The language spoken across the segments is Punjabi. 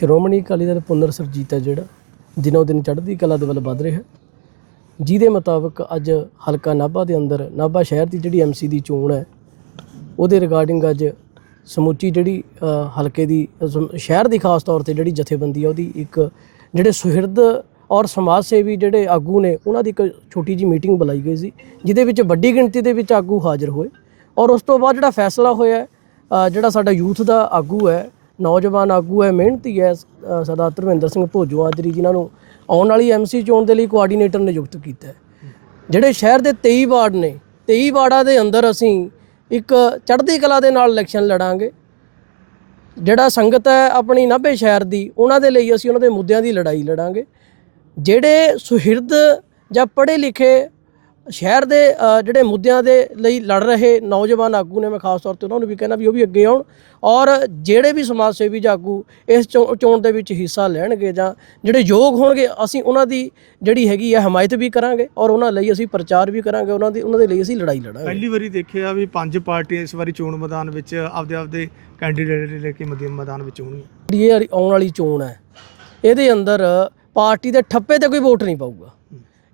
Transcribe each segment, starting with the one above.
ਸ਼੍ਰੋਮਣੀ ਅਕਾਲੀ ਦਲ ਪੁਨਰ ਸਰਜੀਤ ਹੈ ਜਿਹੜਾ ਦਿਨੋਂ ਦਿਨ ਚੜ੍ਹਦੀ ਕਲਾ ਦੇ ਵੱਲ ਵੱਧ ਰਿਹਾ ਜਿਹਦੇ ਮੁਤਾਬਕ ਅੱਜ ਹਲਕਾ ਨਾਭਾ ਦੇ ਅੰਦਰ, ਨਾਭਾ ਸ਼ਹਿਰ ਦੀ ਜਿਹੜੀ ਐਮਸੀ ਦੀ ਚੋਣ ਹੈ, ਉਹਦੇ ਰਿਗਾਰਡਿੰਗ ਅੱਜ ਸਮੁੱਚੀ ਜਿਹੜੀ ਹਲਕੇ ਦੀ, ਸਮ- ਸ਼ਹਿਰ ਦੀ ਖਾਸ ਤੌਰ ਤੇ ਜਿਹੜੀ ਜਥੇਬੰਦੀ ਹੈ ਉਹਦੀ ਇੱਕ ਜਿਹੜੇ ਸੁਹਿਰਦ ਔਰ ਸਮਾਜ ਸੇਵੀ ਜਿਹੜੇ ਆਗੂ ਨੇ, ਉਹਨਾਂ ਦੀ ਇੱਕ ਛੋਟੀ ਜੀ ਮੀਟਿੰਗ ਬੁਲਾਈ ਗਈ ਸੀ, ਜਿਹਦੇ ਵਿੱਚ ਵੱਡੀ ਗਿਣਤੀ ਦੇ ਵਿੱਚ ਆਗੂ ਹਾਜ਼ਰ ਹੋਏ। ਔਰ ਉਸ ਤੋਂ ਬਾਅਦ ਜਿਹੜਾ ਫੈਸਲਾ ਹੋਇਆ ਜਿਹੜਾ ਸਾਡਾ ਯੂਥ ਦਾ ਆਗੂ ਹੈ ਨੌਜਵਾਨ ਆਗੂ ਹੈ, ਮਿਹਨਤੀ ਹੈ ਸਰਦਾਰ ਧਰਮਿੰਦਰ ਸਿੰਘ ਭੋਜੋ ਆਦਰੀ ਜਿਨ੍ਹਾਂ ਨੂੰ ਆਉਣ ਵਾਲੀ ਐਮਸੀ ਚੋਣ ਦੇ ਲਈ ਕੋਆਰਡੀਨੇਟਰ ਨਿਯੁਕਤ ਕੀਤਾ ਹੈ। ਜਿਹੜੇ ਸ਼ਹਿਰ ਦੇ 23 ਵਾਰਡ ਨੇ 23 ਵਾਰਡਾਂ ਦੇ ਅੰਦਰ ਅਸੀਂ ਇੱਕ ਚੜ੍ਹਦੀ ਕਲਾ ਦੇ ਨਾਲ ਇਲੈਕਸ਼ਨ ਲੜਾਂਗੇ। ਜਿਹੜਾ ਸੰਗਤ ਹੈ ਆਪਣੀ ਨਾਭੇ ਸ਼ਹਿਰ ਦੀ, ਉਹਨਾਂ ਦੇ ਲਈ ਅਸੀਂ ਉਹਨਾਂ ਦੇ ਮੁੱਦਿਆਂ ਦੀ ਲੜਾਈ ਲੜਾਂਗੇ। ਜਿਹੜੇ ਸੁਹਿਰਦ ਜਾਂ ਪੜ੍ਹੇ ਲਿਖੇ ਸ਼ਹਿਰ ਦੇ ਜਿਹੜੇ ਮੁੱਦਿਆਂ ਦੇ ਲਈ ਲੜ ਰਹੇ ਨੌਜਵਾਨ ਆਗੂ ਨੇ ਮੈਂ ਖਾਸ ਤੌਰ ਤੇ ਉਹਨਾਂ ਨੂੰ ਵੀ ਕਹਿਣਾ ਵੀ ਉਹ ਵੀ ਅੱਗੇ ਆਉਣ ਔਰ ਜਿਹੜੇ ਵੀ ਸਮਾਜ ਸੇਵੀ ਜਾਂ ਆਗੂ ਇਸ ਚੋਣ ਦੇ ਵਿੱਚ ਹਿੱਸਾ ਲੈਣਗੇ ਜਾਂ ਜਿਹੜੇ ਯੋਗ ਹੋਣਗੇ ਅਸੀਂ ਉਹਨਾਂ ਦੀ ਜਿਹੜੀ ਹੈਗੀ ਹੈ ਹਮਾਇਤ ਵੀ ਕਰਾਂਗੇ ਔਰ ਉਹਨਾਂ ਲਈ ਅਸੀਂ ਪ੍ਰਚਾਰ ਵੀ ਕਰਾਂਗੇ ਉਹਨਾਂ ਦੀ ਉਹਨਾਂ ਦੇ ਲਈ ਅਸੀਂ ਲੜਾਈ ਲੜਾਂਗੇ। ਪਹਿਲੀ ਵਾਰੀ ਦੇਖਿਆ ਵੀ ਪੰਜ ਪਾਰਟੀਆਂ ਇਸ ਵਾਰੀ ਚੋਣ ਮੈਦਾਨ ਵਿੱਚ ਆਪਦੇ ਆਪਦੇ ਕੈਂਡੀਡੇਟ ਲੈ ਕੇ ਮਦੀ ਮੈਦਾਨ ਵਿੱਚ ਹੋਣਗੀਆਂ ਜਿਹੜੀ ਇਹ ਆਉਣ ਵਾਲੀ ਚੋਣ ਹੈ ਇਹਦੇ ਅੰਦਰ ਪਾਰਟੀ ਦੇ ਠੱਪੇ ਤੇ ਕੋਈ ਵੋਟ ਨਹੀਂ ਪਾਊਗਾ।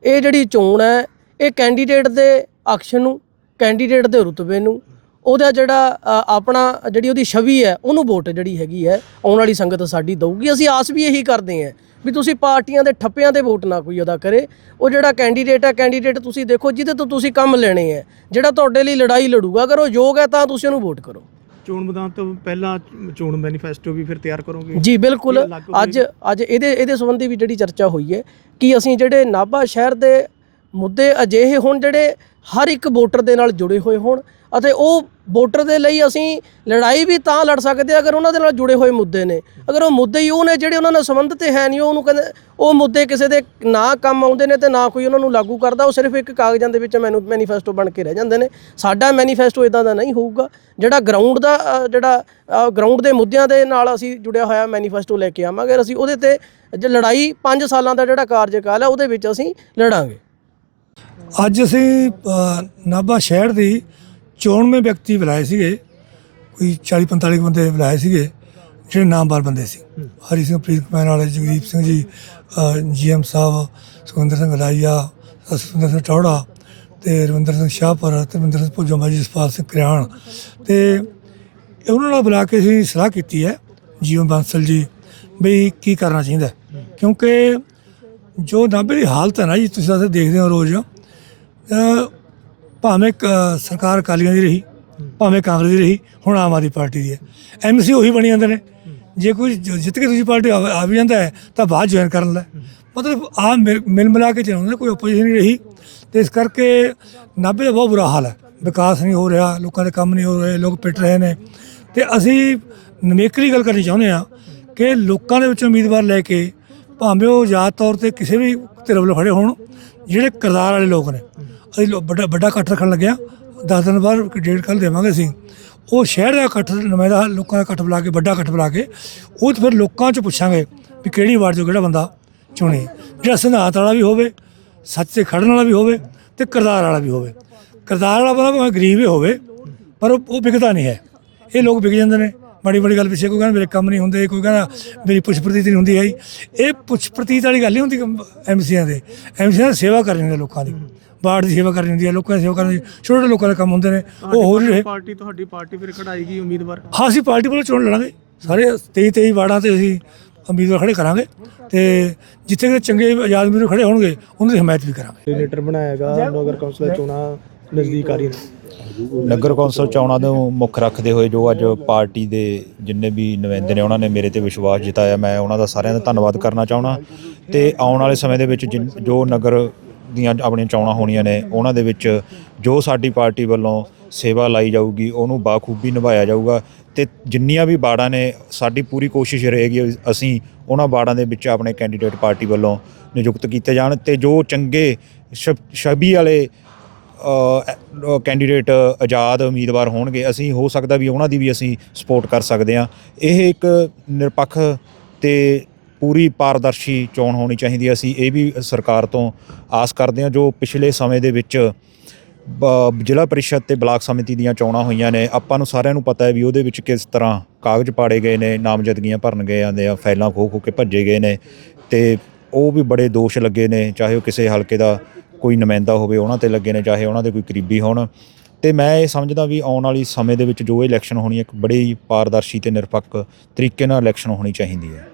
ਇਹ ਜਿਹੜੀ ਚੋਣ ਹੈ ਇਹ ਕੈਂਡੀਡੇਟ ਦੇ ਅਕਸ਼ ਨੂੰ ਕੈਂਡੀਡੇਟ ਦੇ ਰੁਤਬੇ ਨੂੰ ਉਹਦਾ ਜਿਹੜਾ ਆਪਣਾ ਜਿਹੜੀ ਉਹਦੀ ਛਵੀ ਹੈ ਉਹਨੂੰ ਵੋਟ ਜਿਹੜੀ ਹੈਗੀ ਹੈ ਆਉਣ ਵਾਲੀ ਸੰਗਤ ਸਾਡੀ ਦਊਗੀ। ਅਸੀਂ ਆਸ ਵੀ ਇਹੀ ਕਰਦੇ ਹਾਂ ਵੀ ਤੁਸੀਂ ਪਾਰਟੀਆਂ ਦੇ ਠੱਪਿਆਂ ਤੇ ਵੋਟ ਨਾ ਕੋਈ ਅਦਾ ਕਰੇ। ਉਹ ਜਿਹੜਾ ਕੈਂਡੀਡੇਟ ਹੈ ਕੈਂਡੀਡੇਟ ਤੁਸੀਂ ਦੇਖੋ ਜਿਹਦੇ ਤੋਂ ਤੁਸੀਂ ਕੰਮ ਲੈਣੇ ਹੈ ਜਿਹੜਾ ਤੁਹਾਡੇ ਲਈ ਲੜਾਈ ਲੜੂਗਾ ਅਗਰ ਉਹ ਯੋਗ ਹੈ ਤਾਂ ਤੁਸੀਂ ਉਹਨੂੰ ਵੋਟ ਕਰੋ। ਚੋਣ ਮੈਦਾਨ ਤੋਂ ਪਹਿਲਾਂ ਚੋਣ ਮੈਨੀਫੈਸਟੋ ਵੀ ਫਿਰ ਤਿਆਰ ਕਰੋਗੇ? ਜੀ ਬਿਲਕੁਲ। ਅੱਜ ਅੱਜ ਇਹਦੇ ਇਹਦੇ ਸੰਬੰਧੀ ਵੀ ਜਿਹੜੀ ਚਰਚਾ ਹੋਈ ਹੈ ਕਿ ਅਸੀਂ ਜਿਹੜੇ ਨਾਭਾ ਸ਼ਹਿਰ ਦੇ ਮੁੱਦੇ ਅਜਿਹੇ ਹੋਣ ਜਿਹੜੇ ਹਰ ਇੱਕ ਵੋਟਰ ਦੇ ਨਾਲ ਜੁੜੇ ਹੋਏ ਹੋਣ ਅਤੇ ਉਹ ਵੋਟਰ ਦੇ ਲਈ ਅਸੀਂ ਲੜਾਈ ਵੀ ਤਾਂ ਲੜ ਸਕਦੇ ਅਗਰ ਉਹਨਾਂ ਦੇ ਨਾਲ ਜੁੜੇ ਹੋਏ ਮੁੱਦੇ ਨੇ। ਅਗਰ ਉਹ ਮੁੱਦੇ ਹੀ ਉਹ ਨੇ ਜਿਹੜੇ ਉਹਨਾਂ ਨਾਲ ਸੰਬੰਧਿਤ ਹੈ ਨਹੀਂ, ਉਹ ਉਹਨੂੰ ਕਹਿੰਦੇ ਉਹ ਮੁੱਦੇ ਕਿਸੇ ਦੇ ਨਾ ਕੰਮ ਆਉਂਦੇ ਨੇ ਤੇ ਨਾ ਕੋਈ ਉਹਨਾਂ ਨੂੰ ਲਾਗੂ ਕਰਦਾ, ਉਹ ਸਿਰਫ ਇੱਕ ਕਾਗਜ਼ਾਂ ਦੇ ਵਿੱਚ ਮੈਨੂੰ ਮੈਨੀਫੈਸਟੋ ਬਣ ਕੇ ਰਹਿ ਜਾਂਦੇ ਨੇ। ਸਾਡਾ ਮੈਨੀਫੈਸਟੋ ਇਦਾਂ ਦਾ ਨਹੀਂ ਹੋਊਗਾ। ਜਿਹੜਾ ਗਰਾਊਂਡ ਦਾ ਜਿਹੜਾ ਗਰਾਊਂਡ ਦੇ ਮੁੱਦਿਆਂ ਦੇ ਨਾਲ ਅਸੀਂ ਜੁੜਿਆ ਹੋਇਆ ਮੈਨੀਫੈਸਟੋ ਲੈ ਕੇ ਆਵਾਂਗੇ। ਅਸੀਂ ਉਹਦੇ ਤੇ ਜੇ ਲੜਾਈ 5 ਸਾਲਾਂ ਦਾ ਜਿਹੜਾ ਕਾਰਜਕਾਲ ਹੈ, ਉਹਦੇ ਵਿੱਚ ਅਸੀਂ ਲੜਾਂਗੇ। ਅੱਜ ਅਸੀਂ ਨਾਭਾ ਸ਼ਹਿਰ ਦੀ ਚੋਣਵੇਂ ਵਿਅਕਤੀ ਬੁਲਾਏ ਸੀਗੇ। ਕੋਈ 40 45 ਬੰਦੇ ਬੁਲਾਏ ਸੀਗੇ, ਜਿਹੜੇ ਨਾਮਵਾਰ ਬੰਦੇ ਸੀ। ਹਰੀ ਸਿੰਘ, ਪ੍ਰੀਤ ਕੁਮਾਰ ਵਾਲੇ, ਜਗਦੀਪ ਸਿੰਘ ਜੀ ਜੀਐਮ ਸਾਹਿਬ ਸੁਖਿੰਦਰ ਸਿੰਘ ਲਾਈਆ ਸੁਖਿੰਦਰ ਸਿੰਘ ਟੌੜਾ ਤੇ ਰਵਿੰਦਰ ਸਿੰਘ ਸ਼ਾਹਪੁਰ ਤੇ ਰਵਿੰਦਰ ਸਿੰਘ ਭੁੱਜੋ ਮਾਜੀ ਜਸਪਾਲ ਸਿੰਘ ਕਰਿਆਣ ਤੇ ਉਹਨਾਂ ਨਾਲ ਬੁਲਾ ਕੇ ਅਸੀਂ ਸਲਾਹ ਕੀਤੀ ਹੈ, ਜੀਵਨ ਬਾਂਸਲ ਜੀ, ਵੀ ਕੀ ਕਰਨਾ ਚਾਹੀਦਾ। ਕਿਉਂਕਿ ਜੋ ਨਾਭੇ ਦੀ ਹਾਲਤ ਹੈ ਨਾ ਜੀ, ਤੁਸੀਂ ਤਾਂ ਦੇਖਦੇ ਹੋ ਰੋਜ਼। ਭਾਵੇਂ ਕ- ਸਰਕਾਰ ਅਕਾਲੀਆਂ ਦੀ ਰਹੀ, ਭਾਵੇਂ ਕਾਂਗਰਸ ਦੀ ਰਹੀ, ਹੁਣ ਆਮ ਆਦਮੀ ਪਾਰਟੀ ਦੀ ਹੈ। ਐਮਸੀ ਉਹੀ ਬਣੀ ਜਾਂਦੇ ਨੇ। ਜੇ ਕੋਈ ਜ- ਜਿੱਤ ਕੇ ਦੂਜੀ ਪਾਰਟੀ ਆ ਆ ਵੀ ਜਾਂਦਾ ਹੈ, ਤਾਂ ਬਾਅਦ ਜੁਆਇਨ ਕਰਨ ਲੈ ਮਤਲਬ ਆ ਮਿਲ ਮਿਲ ਮਿਲਾ ਕੇ ਚਲਾਉਂਦੇ ਨੇ ਕੋਈ ਆਪੋਜੀਸ਼ਨ ਨਹੀਂ ਰਹੀ। ਤੇ ਇਸ ਕਰਕੇ ਨਾਭੇ ਦਾ ਬਹੁਤ ਬੁਰਾ ਹਾਲ ਹੈ। ਵਿਕਾਸ ਨਹੀਂ ਹੋ ਰਿਹਾ, ਲੋਕਾਂ ਦੇ ਕੰਮ ਨਹੀਂ ਹੋ ਰਹੇ, ਲੋਕ ਪਿੱਟ ਰਹੇ ਨੇ। ਤੇ ਅਸੀਂ ਨਵੇਕਲੀ ਗੱਲ ਕਰਨੀ ਚਾਹੁੰਦੇ ਆ ਕਿ ਲੋਕਾਂ ਦੇ ਵਿੱਚ ਉਮੀਦਵਾਰ ਲੈ ਕੇ ਭਾਵੇਂ ਉਹ ਆਜ਼ਾਦ ਤੌਰ ਤੇ ਕਿਸੇ ਵੀ ਧਿਰ ਵੱਲੋਂ ਖੜੇ ਹੋਣ, ਜਿਹੜੇ ਕਿਰਦਾਰ ਵਾਲੇ ਲੋਕ ਨੇ ਅਸੀਂ ਲੋ- ਵੱਡਾ ਵੱਡਾ ਇਕੱਠ ਰੱਖਣ ਲੱਗਿਆ 10 ਦਿਨ ਬਾਅਦ ਇੱਕ ਡੇਢ ਕੱਲ ਦੇਵਾਂਗੇ ਅਸੀਂ। ਉਹ ਸ਼ਹਿਰ ਦਾ ਇਕੱਠ, ਨੁਮਾਇੰਦਾ ਲੋਕਾਂ ਦਾ ਇਕੱਠ ਬੁਲਾ ਕੇ, ਵੱਡਾ ਇਕੱਠ ਬੁਲਾ ਕੇ, ਉਹ 'ਚ ਫਿਰ ਲੋਕਾਂ 'ਚ ਪੁੱਛਾਂਗੇ ਵੀ ਕਿਹੜੀ ਵਾਰਡ 'ਚੋਂ ਕਿਹੜਾ ਬੰਦਾ ਚੁਣੇ। ਜਿਹੜਾ ਸਿਧਾਂਤ ਵਾਲਾ ਵੀ ਹੋਵੇ, ਸੱਚ ਤੇ ਖੜਨ ਵਾਲਾ ਵੀ ਹੋਵੇ ਤੇ ਕਿਰਦਾਰ ਵਾਲਾ ਵੀ ਹੋਵੇ। ਕਿਰਦਾਰ ਵਾਲਾ ਬੰਦਾ ਭਾਵੇਂ ਗਰੀਬ ਹੀ ਹੋਵੇ, ਪਰ ਉਹ ਉਹ ਵਿਕਦਾ ਨਹੀਂ ਹੈ। ਇਹ ਲੋਕ ਵਿਕ ਜਾਂਦੇ ਨੇ। ਮਾੜੀ ਮਾੜੀ ਗੱਲ ਪਿੱਛੇ ਕੋਈ ਕਹਿੰਦਾ, ਮੇਰੇ ਕੰਮ ਨਹੀਂ ਹੁੰਦੇ, ਕੋਈ ਕਹਿੰਦਾ, ਮੇਰੀ ਪੁੱਛ ਪ੍ਰਤੀਤ ਨਹੀਂ ਹੁੰਦੀ ਹੈ ਇਹ ਪੁੱਛ ਪ੍ਰਤੀਤ ਵਾਲੀ ਗੱਲ ਹੀ ਹੁੰਦੀ ਐਮਸੀਆਂ ਦੇ। ਐਮਸੀਆਂ ਦੀ ਸੇਵਾ ਕਰਨੀ ਹੁੰਦੀ ਹੈ ਲੋਕਾਂ ਦੀ। ਵਾਰਡ ਦੀ ਸੇਵਾ ਕਰਨੀ ਹੁੰਦੀ ਹੈ ਲੋਕਾਂ ਦੀ ਸੇਵਾ ਕਰਨੀ ਛੋਟੇ ਛੋਟੇ ਲੋਕਾਂ ਦੇ ਕੰਮ ਹੁੰਦੇ ਨੇ ਉਹ ਹੋ ਰਹੇ ਪਾਰਟੀ ਤੁਹਾਡੀ ਪਾਰਟੀ ਫਿਰ ਕਢਾਏਗੀ ਉਮੀਦਵਾਰ? ਹਾਂ ਅਸੀਂ ਪਾਰਟੀ ਵੱਲੋਂ ਚੋਣ ਲੜਾਂਗੇ। ਸਾਰੇ 23 23 ਵਾਰਡਾਂ ਤੇ ਅਸੀਂ ਉਮੀਦਵਾਰ ਖੜੇ ਕਰਾਂਗੇ ਤੇ ਜਿੱਥੇ ਕਿਤੇ ਚੰਗੇ ਆਜ਼ਾਦ ਉਮੀਦਵਾਰ ਖੜੇ ਹੋਣਗੇ ਉਹਨਾਂ ਦੀ ਹਮਾਇਤ ਵੀ ਕਰਾਂਗੇ। ਕੋਆਰਡੀਨੇਟਰ ਬਣਾਇਆਗਾ ਨਗਰ ਕੌਂਸਲ ਚੋਣਾਂ ਨਜ਼ਦੀਕ ਆ ਰਹੀ ਨੇ। ਨਗਰ ਕੌਂਸਲ ਚੋਣਾਂ ਨੂੰ ਮੁੱਖ ਰੱਖਦੇ ਹੋਏ ਜੋ ਅੱਜ ਪਾਰਟੀ ਦੇ ਜਿੰਨੇ ਵੀ ਨੁਮਾਇੰਦੇ ਨੇ ਉਹਨਾਂ ਨੇ ਮੇਰੇ ਤੇ ਵਿਸ਼ਵਾਸ ਜਤਾਇਆ। ਮੈਂ ਉਹਨਾਂ ਦਾ ਸਾਰਿਆਂ ਦਾ ਧੰਨਵਾਦ ਕਰਨਾ ਚਾਹਣਾ ਤੇ ਆਉਣ ਵਾਲੇ ਸਮੇਂ ਦੇ ਵਿੱਚ ਜੋ ਨਗਰ ਦੀਆਂ ਆਪਣੀਆਂ ਚੋਣਾਂ ਹੋਣੀਆਂ ਨੇ, ਉਹਨਾਂ ਦੇ ਵਿੱਚ ਜੋ ਸਾਡੀ ਪਾਰਟੀ ਵੱਲੋਂ ਸੇਵਾ ਲਾਈ ਜਾਊਗੀ, ਉਹਨੂੰ ਬਾਖੂਬੀ ਨਿਭਾਇਆ ਜਾਊਗਾ ਤੇ ਜਿੰਨੀਆਂ ਵੀ ਬਾੜਾਂ ਨੇ, ਸਾਡੀ ਪੂਰੀ ਕੋਸ਼ਿਸ਼ ਰਹੇਗੀ ਅਸੀਂ ਉਹਨਾਂ ਬਾੜਾਂ ਦੇ ਵਿੱਚ ਆਪਣੇ ਕੈਂਡੀਡੇਟ ਪਾਰਟੀ ਵੱਲੋਂ ਨਿਯੁਕਤ ਕੀਤੇ ਜਾਣ ਤੇ ਜੋ ਚੰਗੇ ਛਬ- ਛਵੀ ਵਾਲੇ ਕੈਂਡੀਡੇਟ ਆਜ਼ਾਦ ਉਮੀਦਵਾਰ ਹੋਣਗੇ, ਅਸੀਂ ਹੋ ਸਕਦਾ ਵੀ ਉਹਨਾਂ ਦੀ ਵੀ ਅਸੀਂ ਸਪੋਰਟ ਕਰ ਸਕਦੇ ਹਾਂ। ਇਹ ਇੱਕ ਨਿਰਪੱਖ ਤੇ ਪੂਰੀ ਪਾਰਦਰਸ਼ੀ ਚੋਣ ਹੋਣੀ ਚਾਹੀਦੀ ਹੈ। ਅਸੀਂ ਇਹ ਵੀ ਸਰਕਾਰ ਤੋਂ ਆਸ ਕਰਦੇ ਹਾਂ ਜੋ ਪਿਛਲੇ ਸਮੇਂ ਦੇ ਵਿੱਚ ਬ- ਜ਼ਿਲ੍ਹਾ ਪਰਿਸ਼ਦ ਤੇ ਬਲਾਕ ਸਮਿਤੀ ਦੀਆਂ ਚੋਣਾਂ ਹੋਈਆਂ ਨੇ। ਆਪਾਂ ਨੂੰ ਸਾਰਿਆਂ ਨੂੰ ਪਤਾ ਹੈ ਵੀ ਉਹਦੇ ਵਿੱਚ ਕਿਸ ਤਰ੍ਹਾਂ ਕਾਗਜ਼ ਪਾੜੇ ਗਏ ਨੇ, ਨਾਮਜ਼ਦਗੀਆਂ ਭਰਨ ਗਏ ਜਾਂਦੇ ਆ, ਫਾਈਲਾਂ ਖੋ ਖੋ ਕੇ ਭੱਜੇ ਗਏ ਨੇ ਤੇ ਉਹ ਵੀ ਬੜੇ ਦੋਸ਼ ਲੱਗੇ ਨੇ, ਚਾਹੇ ਉਹ ਕਿਸੇ ਹਲਕੇ ਦਾ ਕੋਈ ਨੁਮਾਇੰਦਾ ਹੋਵੇ ਉਹਨਾਂ ਤੇ ਲੱਗੇ ਨੇ, ਚਾਹੇ ਉਹਨਾਂ ਦੇ ਕੋਈ ਕਰੀਬੀ ਹੋਣ। ਤੇ ਮੈਂ ਇਹ ਸਮਝਦਾ ਵੀ ਆਉਣ ਵਾਲੀ ਸਮੇਂ ਦੇ ਵਿੱਚ ਜੋ ਇਲੈਕਸ਼ਨ ਹੋਣੀ ਹੈ, ਇੱਕ ਬੜੀ ਪਾਰਦਰਸ਼ੀ ਤੇ ਨਿਰਪੱਖ ਤਰੀਕੇ ਨਾਲ ਇਲੈਕਸ਼ਨ ਹੋਣੀ ਚਾਹੀਦੀ ਹੈ।